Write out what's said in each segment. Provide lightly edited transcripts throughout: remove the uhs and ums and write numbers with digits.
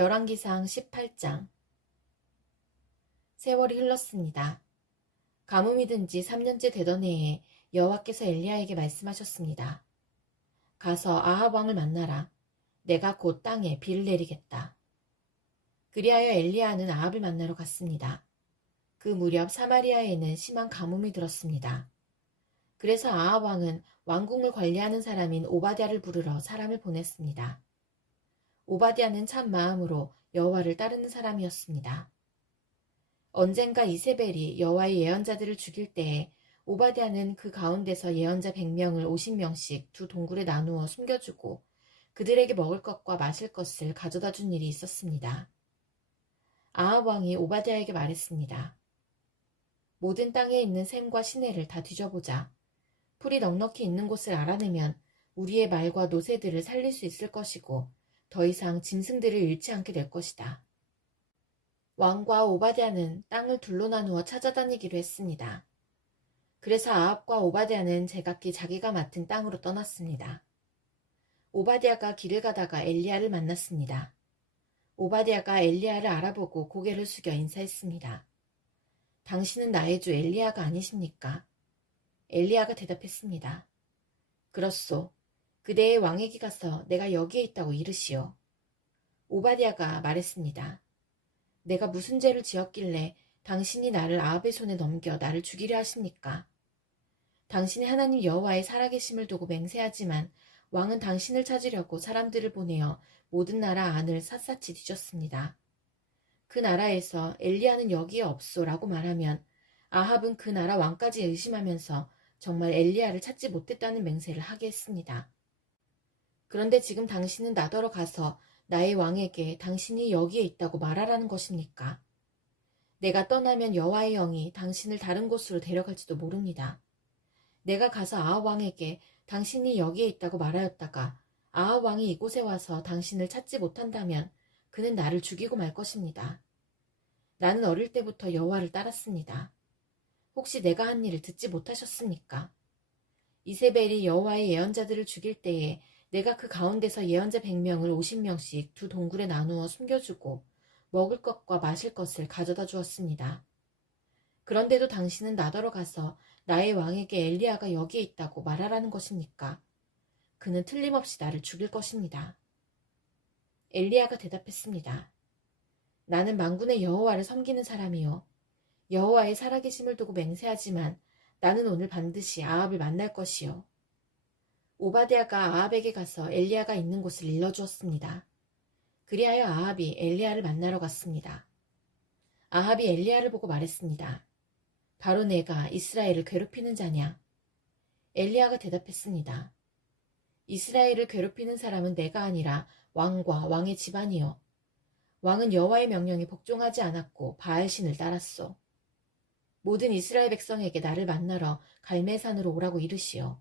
열왕기상 18장. 세월이 흘렀습니다. 가뭄이 든 지 3년째 되던 해에 여호와께서 엘리야에게 말씀하셨습니다. 가서 아합 왕을 만나라. 내가 곧 땅에 비를 내리겠다. 그리하여 엘리야는 아합을 만나러 갔습니다. 그 무렵 사마리아에는 심한 가뭄이 들었습니다. 그래서 아합 왕은 왕궁을 관리하는 사람인 오바댜를 부르러 사람을 보냈습니다. 오바댜는 참 마음으로 여호와를 따르는 사람이었습니다. 언젠가 이세벨이 여호와의 예언자들을 죽일 때에 오바댜는 그 가운데서 예언자 100명을 50명씩 두 동굴에 나누어 숨겨주고 그들에게 먹을 것과 마실 것을 가져다 준 일이 있었습니다. 아합 왕이 오바댜에게 말했습니다. 모든 땅에 있는 샘과 시내를 다 뒤져보자. 풀이 넉넉히 있는 곳을 알아내면 우리의 말과 노새들을 살릴 수 있을 것이고 더 이상 짐승들을 잃지 않게 될 것이다. 왕과 오바댜는 땅을 둘로 나누어 찾아다니기로 했습니다. 그래서 아합과 오바댜는 제각기 자기가 맡은 땅으로 떠났습니다. 오바댜가 길을 가다가 엘리야를 만났습니다. 오바댜가 엘리야를 알아보고 고개를 숙여 인사했습니다. 당신은 나의 주 엘리야가 아니십니까? 엘리야가 대답했습니다. 그렇소. 그대의 왕에게 가서 내가 여기에 있다고 이르시오. 오바댜가 말했습니다. 내가 무슨 죄를 지었길래 당신이 나를 아합의 손에 넘겨 나를 죽이려 하십니까? 당신이 하나님 여호와의 살아계심을 두고 맹세하지만 왕은 당신을 찾으려고 사람들을 보내어 모든 나라 안을 샅샅이 뒤졌습니다. 그 나라에서 엘리야는 여기에 없소라고 말하면 아합은 그 나라 왕까지 의심하면서 정말 엘리야를 찾지 못했다는 맹세를 하게 했습니다. 그런데 지금 당신은 나더러 가서 나의 왕에게 당신이 여기에 있다고 말하라는 것입니까? 내가 떠나면 여호와의 영이 당신을 다른 곳으로 데려갈지도 모릅니다. 내가 가서 아합 왕에게 당신이 여기에 있다고 말하였다가 아합 왕이 이곳에 와서 당신을 찾지 못한다면 그는 나를 죽이고 말 것입니다. 나는 어릴 때부터 여호와를 따랐습니다. 혹시 내가 한 일을 듣지 못하셨습니까? 이세벨이 여호와의 예언자들을 죽일 때에 내가 그 가운데서 예언자 100명을 50명씩 두 동굴에 나누어 숨겨주고 먹을 것과 마실 것을 가져다 주었습니다. 그런데도 당신은 나더러 가서 나의 왕에게 엘리야가 여기에 있다고 말하라는 것입니까? 그는 틀림없이 나를 죽일 것입니다. 엘리야가 대답했습니다. 나는 만군의 여호와를 섬기는 사람이요. 여호와의 살아계심을 두고 맹세하지만 나는 오늘 반드시 아합을 만날 것이요. 오바댜가 아합에게 가서 엘리야가 있는 곳을 일러주었습니다. 그리하여 아합이 엘리야를 만나러 갔습니다. 아합이 엘리야를 보고 말했습니다. 바로 내가 이스라엘을 괴롭히는 자냐? 엘리야가 대답했습니다. 이스라엘을 괴롭히는 사람은 내가 아니라 왕과 왕의 집안이요. 왕은 여호와의 명령에 복종하지 않았고 바알신을 따랐소. 모든 이스라엘 백성에게 나를 만나러 갈멜산으로 오라고 이르시오.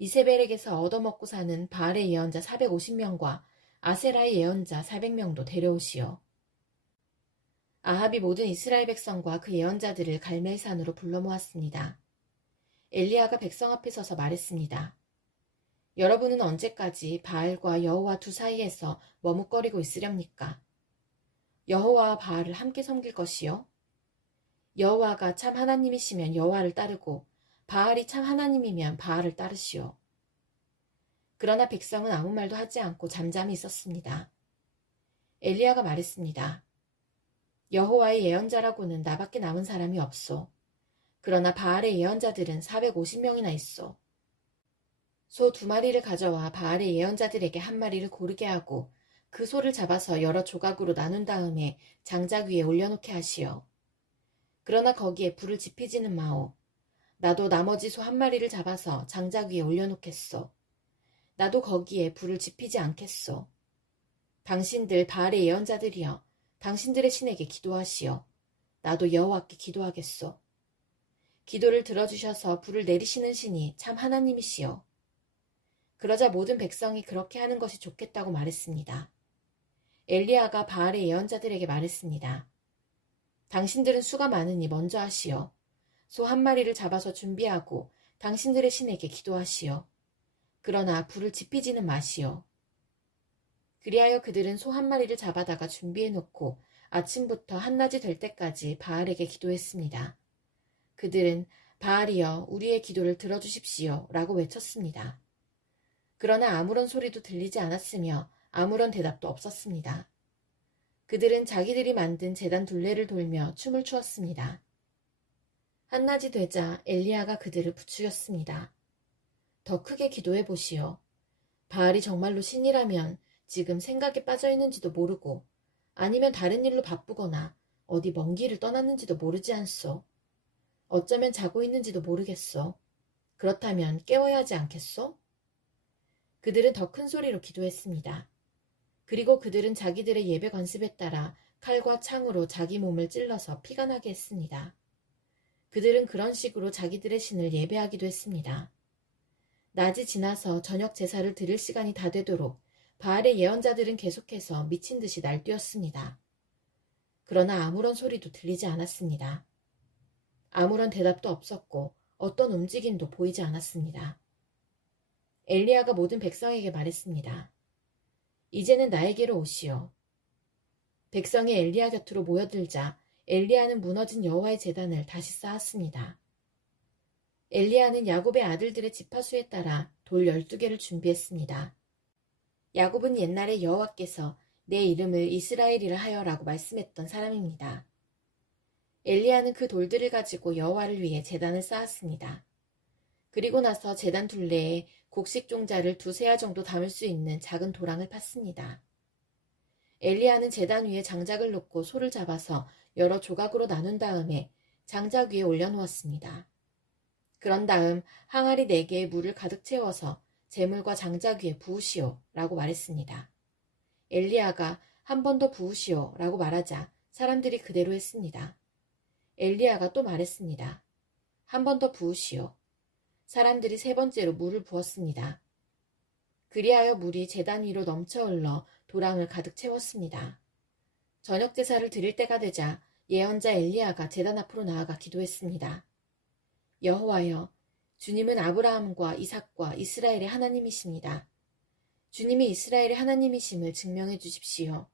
이세벨에게서 얻어먹고 사는 바알의 예언자 450명과 아세라의 예언자 400명도 데려오시오. 아합이 모든 이스라엘 백성과 그 예언자들을 갈멜산으로 불러 모았습니다. 엘리야가 백성 앞에 서서 말했습니다. 여러분은 언제까지 바알과 여호와 두 사이에서 머뭇거리고 있으렵니까? 여호와와 바알을 함께 섬길 것이요? 여호와가 참 하나님이시면 여호와를 따르고 바알이 참 하나님이면 바알을 따르시오. 그러나 백성은 아무 말도 하지 않고 잠잠히 있었습니다. 엘리야가 말했습니다. 여호와의 예언자라고는 나밖에 남은 사람이 없소. 그러나 바알의 예언자들은 450명이나 있소. 소 2마리를 가져와 바알의 예언자들에게 1마리를 고르게 하고 그 소를 잡아서 여러 조각으로 나눈 다음에 장작 위에 올려놓게 하시오. 그러나 거기에 불을 지피지는 마오. 나도 나머지 소 1마리를 잡아서 장작 위에 올려놓겠소. 나도 거기에 불을 지피지 않겠소. 당신들 바알의 예언자들이여 당신들의 신에게 기도하시오. 나도 여호와께 기도하겠소. 기도를 들어주셔서 불을 내리시는 신이 참 하나님이시오. 그러자 모든 백성이 그렇게 하는 것이 좋겠다고 말했습니다. 엘리야가 바알의 예언자들에게 말했습니다. 당신들은 수가 많으니 먼저 하시오. 소 1마리를 잡아서 준비하고 당신들의 신에게 기도하시오. 그러나 불을 지피지는 마시오. 그리하여 그들은 소 한 마리를 잡아다가 준비해놓고 아침부터 한낮이 될 때까지 바알에게 기도했습니다. 그들은 바알이여 우리의 기도를 들어주십시오 라고 외쳤습니다. 그러나 아무런 소리도 들리지 않았으며 아무런 대답도 없었습니다. 그들은 자기들이 만든 제단 둘레를 돌며 춤을 추었습니다. 한낮이 되자 엘리야가 그들을 부추겼습니다. 더 크게 기도해 보시오. 바알이 정말로 신이라면 지금 생각에 빠져 있는지도 모르고 아니면 다른 일로 바쁘거나 어디 먼 길을 떠났는지도 모르지 않소. 어쩌면 자고 있는지도 모르겠소. 그렇다면 깨워야 하지 않겠소? 그들은 더 큰 소리로 기도했습니다. 그리고 그들은 자기들의 예배 관습에 따라 칼과 창으로 자기 몸을 찔러서 피가 나게 했습니다. 그들은 그런 식으로 자기들의 신을 예배하기도 했습니다. 낮이 지나서 저녁 제사를 드릴 시간이 다 되도록 바알의 예언자들은 계속해서 미친 듯이 날뛰었습니다. 그러나 아무런 소리도 들리지 않았습니다. 아무런 대답도 없었고 어떤 움직임도 보이지 않았습니다. 엘리야가 모든 백성에게 말했습니다. 이제는 나에게로 오시오. 백성이 엘리야 곁으로 모여들자 엘리야는 무너진 여호와의 제단을 다시 쌓았습니다. 엘리야는 야곱의 아들들의 지파수에 따라 돌 12개를 준비했습니다. 야곱은 옛날에 여호와께서 내 이름을 이스라엘이라 하여라고 말씀했던 사람입니다. 엘리야는 그 돌들을 가지고 여호와를 위해 제단을 쌓았습니다. 그리고 나서 제단 둘레에 곡식 종자를 2세알 정도 담을 수 있는 작은 도랑을 팠습니다. 엘리야는 제단 위에 장작을 놓고 소를 잡아서 여러 조각으로 나눈 다음에 장작 위에 올려놓았습니다. 그런 다음 항아리 4개에 물을 가득 채워서 재물과 장작 위에 부으시오 라고 말했습니다. 엘리야가 한 번 더 부으시오 라고 말하자 사람들이 그대로 했습니다. 엘리야가 또 말했습니다. 한 번 더 부으시오. 사람들이 3번째로 물을 부었습니다. 그리하여 물이 제단 위로 넘쳐 흘러 도랑을 가득 채웠습니다. 저녁 제사를 드릴 때가 되자 예언자 엘리야가 제단 앞으로 나아가 기도했습니다. 여호와여, 주님은 아브라함과 이삭과 이스라엘의 하나님이십니다. 주님이 이스라엘의 하나님이심을 증명해 주십시오.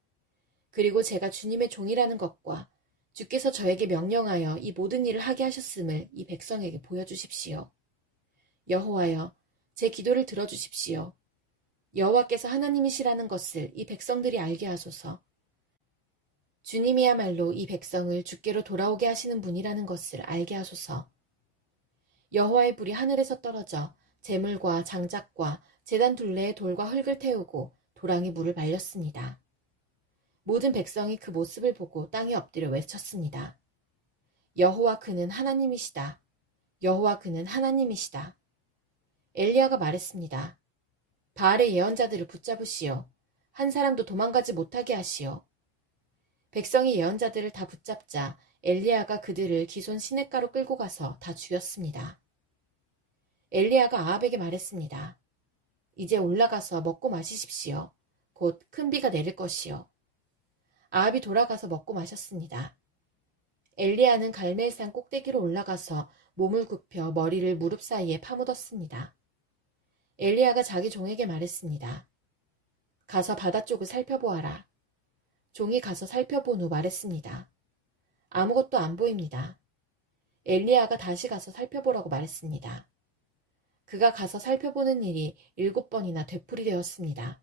그리고 제가 주님의 종이라는 것과 주께서 저에게 명령하여 이 모든 일을 하게 하셨음을 이 백성에게 보여주십시오. 여호와여, 제 기도를 들어주십시오. 여호와께서 하나님이시라는 것을 이 백성들이 알게 하소서. 주님이야말로 이 백성을 주께로 돌아오게 하시는 분이라는 것을 알게 하소서. 여호와의 불이 하늘에서 떨어져 재물과 장작과 제단 둘레의 돌과 흙을 태우고 도랑이 물을 말렸습니다. 모든 백성이 그 모습을 보고 땅에 엎드려 외쳤습니다. 여호와 그는 하나님이시다. 여호와 그는 하나님이시다. 엘리야가 말했습니다. 바알의 예언자들을 붙잡으시오. 한 사람도 도망가지 못하게 하시오. 백성이 예언자들을 다 붙잡자 엘리야가 그들을 기손 시냇가로 끌고 가서 다 죽였습니다. 엘리야가 아합에게 말했습니다. 이제 올라가서 먹고 마시십시오. 곧 큰 비가 내릴 것이요. 아합이 돌아가서 먹고 마셨습니다. 엘리야는 갈멜산 꼭대기로 올라가서 몸을 굽혀 머리를 무릎 사이에 파묻었습니다. 엘리야가 자기 종에게 말했습니다. 가서 바다 쪽을 살펴보아라. 종이 가서 살펴본 후 말했습니다. 아무것도 안 보입니다. 엘리야가 다시 가서 살펴보라고 말했습니다. 그가 가서 살펴보는 일이 7번이나 되풀이되었습니다.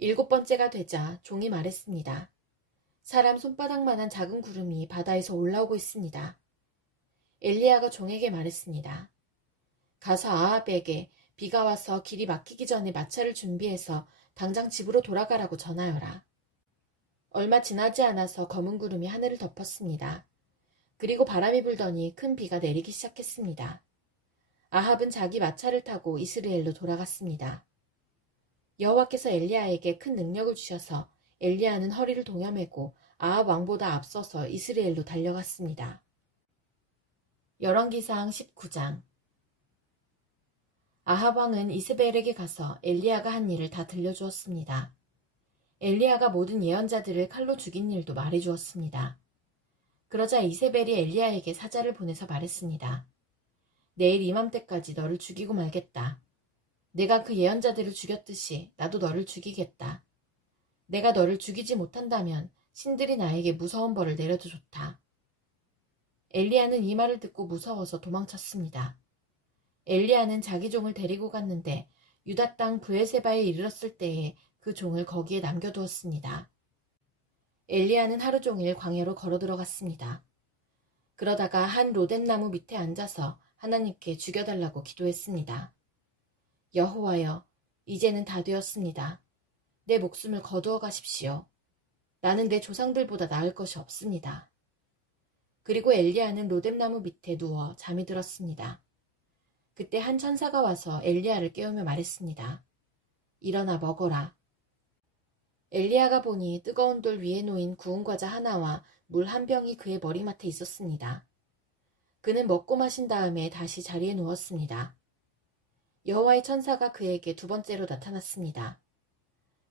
7번째가 되자 종이 말했습니다. 사람 손바닥만한 작은 구름이 바다에서 올라오고 있습니다. 엘리야가 종에게 말했습니다. 가서 아합에게 비가 와서 길이 막히기 전에 마차를 준비해서 당장 집으로 돌아가라고 전하여라. 얼마 지나지 않아서 검은 구름이 하늘을 덮었습니다. 그리고 바람이 불더니 큰 비가 내리기 시작했습니다. 아합은 자기 마차를 타고 이스라엘로 돌아갔습니다. 여호와께서 엘리야에게 큰 능력을 주셔서 엘리야는 허리를 동여매고 아합 왕보다 앞서서 이스라엘로 달려갔습니다. 열왕기상 19장. 아합 왕은 이스벨에게 가서 엘리야가 한 일을 다 들려주었습니다. 엘리야가 모든 예언자들을 칼로 죽인 일도 말해주었습니다. 그러자 이세벨이 엘리야에게 사자를 보내서 말했습니다. 내일 이맘때까지 너를 죽이고 말겠다. 내가 그 예언자들을 죽였듯이 나도 너를 죽이겠다. 내가 너를 죽이지 못한다면 신들이 나에게 무서운 벌을 내려도 좋다. 엘리야는 이 말을 듣고 무서워서 도망쳤습니다. 엘리야는 자기 종을 데리고 갔는데 유다 땅 브에세바에 이르렀을 때에 그 종을 거기에 남겨두었습니다. 엘리야는 하루 종일 광야로 걸어 들어갔습니다. 그러다가 한 로뎀나무 밑에 앉아서 하나님께 죽여달라고 기도했습니다. 여호와여, 이제는 다 되었습니다. 내 목숨을 거두어 가십시오. 나는 내 조상들보다 나을 것이 없습니다. 그리고 엘리야는 로뎀나무 밑에 누워 잠이 들었습니다. 그때 한 천사가 와서 엘리야를 깨우며 말했습니다. 일어나 먹어라. 엘리야가 보니 뜨거운 돌 위에 놓인 구운 과자 하나와 물 한 병이 그의 머리맡에 있었습니다. 그는 먹고 마신 다음에 다시 자리에 누웠습니다. 여호와의 천사가 그에게 두 번째로 나타났습니다.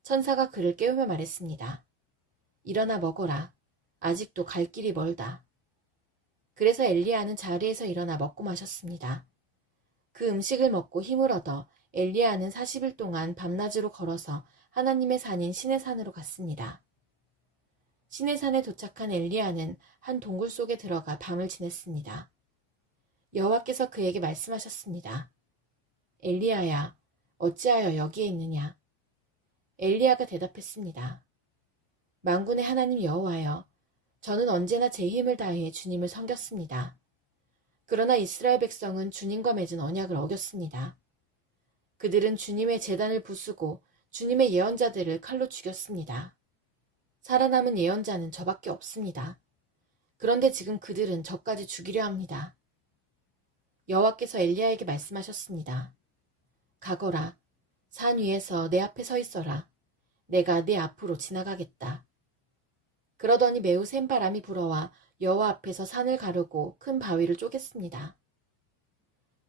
천사가 그를 깨우며 말했습니다. 일어나 먹어라. 아직도 갈 길이 멀다. 그래서 엘리야는 자리에서 일어나 먹고 마셨습니다. 그 음식을 먹고 힘을 얻어 엘리야는 40일 동안 밤낮으로 걸어서 하나님의 산인 시내산으로 갔습니다. 시내산에 도착한 엘리야는 한 동굴 속에 들어가 밤을 지냈습니다. 여호와께서 그에게 말씀하셨습니다. 엘리야야, 어찌하여 여기에 있느냐? 엘리야가 대답했습니다. 만군의 하나님 여호와여, 저는 언제나 제 힘을 다해 주님을 섬겼습니다. 그러나 이스라엘 백성은 주님과 맺은 언약을 어겼습니다. 그들은 주님의 제단을 부수고 주님의 예언자들을 칼로 죽였습니다. 살아남은 예언자는 저밖에 없습니다. 그런데 지금 그들은 저까지 죽이려 합니다. 여호와께서 엘리야에게 말씀하셨습니다. 가거라. 산 위에서 내 앞에 서 있어라. 내가 네 앞으로 지나가겠다. 그러더니 매우 센 바람이 불어와 여호와 앞에서 산을 가르고 큰 바위를 쪼갰습니다.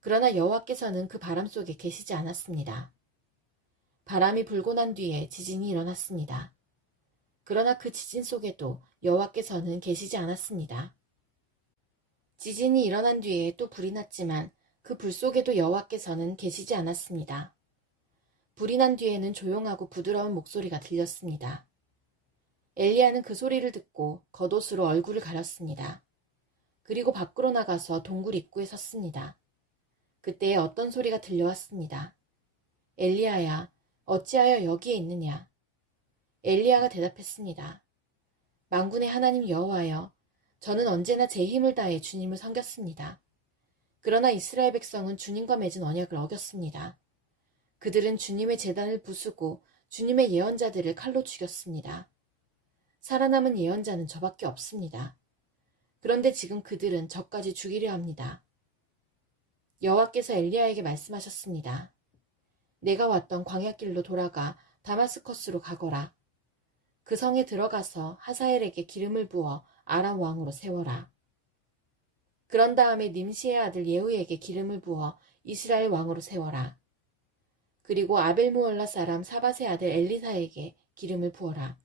그러나 여호와께서는 그 바람 속에 계시지 않았습니다. 바람이 불고 난 뒤에 지진이 일어났습니다. 그러나 그 지진 속에도 여호와께서는 계시지 않았습니다. 지진이 일어난 뒤에 또 불이 났지만 그 불 속에도 여호와께서는 계시지 않았습니다. 불이 난 뒤에는 조용하고 부드러운 목소리가 들렸습니다. 엘리야는 그 소리를 듣고 겉옷으로 얼굴을 가렸습니다. 그리고 밖으로 나가서 동굴 입구에 섰습니다. 그때에 어떤 소리가 들려왔습니다. 엘리야야, 어찌하여 여기에 있느냐? 엘리야가 대답했습니다. 만군의 하나님 여호와여, 저는 언제나 제 힘을 다해 주님을 섬겼습니다. 그러나 이스라엘 백성은 주님과 맺은 언약을 어겼습니다. 그들은 주님의 제단을 부수고 주님의 예언자들을 칼로 죽였습니다. 살아남은 예언자는 저밖에 없습니다. 그런데 지금 그들은 저까지 죽이려 합니다. 여호와께서 엘리야에게 말씀하셨습니다. 내가 왔던 광야길로 돌아가 다마스커스로 가거라. 그 성에 들어가서 하사엘에게 기름을 부어 아람 왕으로 세워라. 그런 다음에 님시의 아들 예후에게 기름을 부어 이스라엘 왕으로 세워라. 그리고 아벨무올라 사람 사밧의 아들 엘리사에게 기름을 부어라.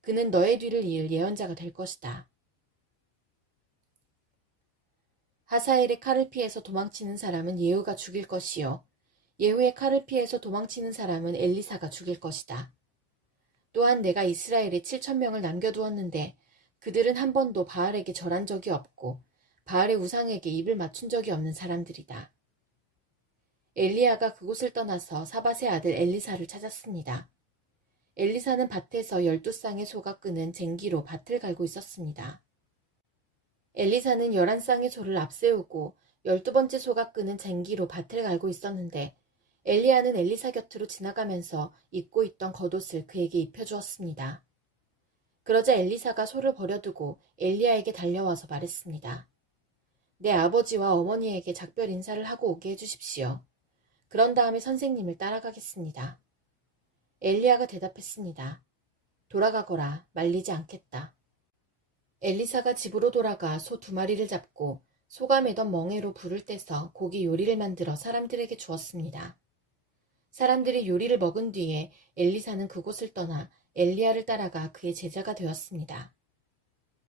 그는 너의 뒤를 이을 예언자가 될 것이다. 하사엘의 칼을 피해서 도망치는 사람은 예후가 죽일 것이요. 예후의 칼을 피해서 도망치는 사람은 엘리사가 죽일 것이다. 또한 내가 이스라엘에 7,000명을 남겨두었는데 그들은 한 번도 바알에게 절한 적이 없고 바알의 우상에게 입을 맞춘 적이 없는 사람들이다. 엘리야가 그곳을 떠나서 사밧의 아들 엘리사를 찾았습니다. 엘리사는 밭에서 12쌍의 소가 끄는 쟁기로 밭을 갈고 있었습니다. 엘리사는 11쌍의 소를 앞세우고 12번째 소가 끄는 쟁기로 밭을 갈고 있었는데 엘리야는 엘리사 곁으로 지나가면서 입고 있던 겉옷을 그에게 입혀주었습니다. 그러자 엘리사가 소를 버려두고 엘리야에게 달려와서 말했습니다. 내 아버지와 어머니에게 작별 인사를 하고 오게 해주십시오. 그런 다음에 선생님을 따라가겠습니다. 엘리야가 대답했습니다. 돌아가거라, 말리지 않겠다. 엘리사가 집으로 돌아가 소 2마리를 잡고 소가 매던 멍에로 불을 떼서 고기 요리를 만들어 사람들에게 주었습니다. 사람들이 요리를 먹은 뒤에 엘리사는 그곳을 떠나 엘리야를 따라가 그의 제자가 되었습니다.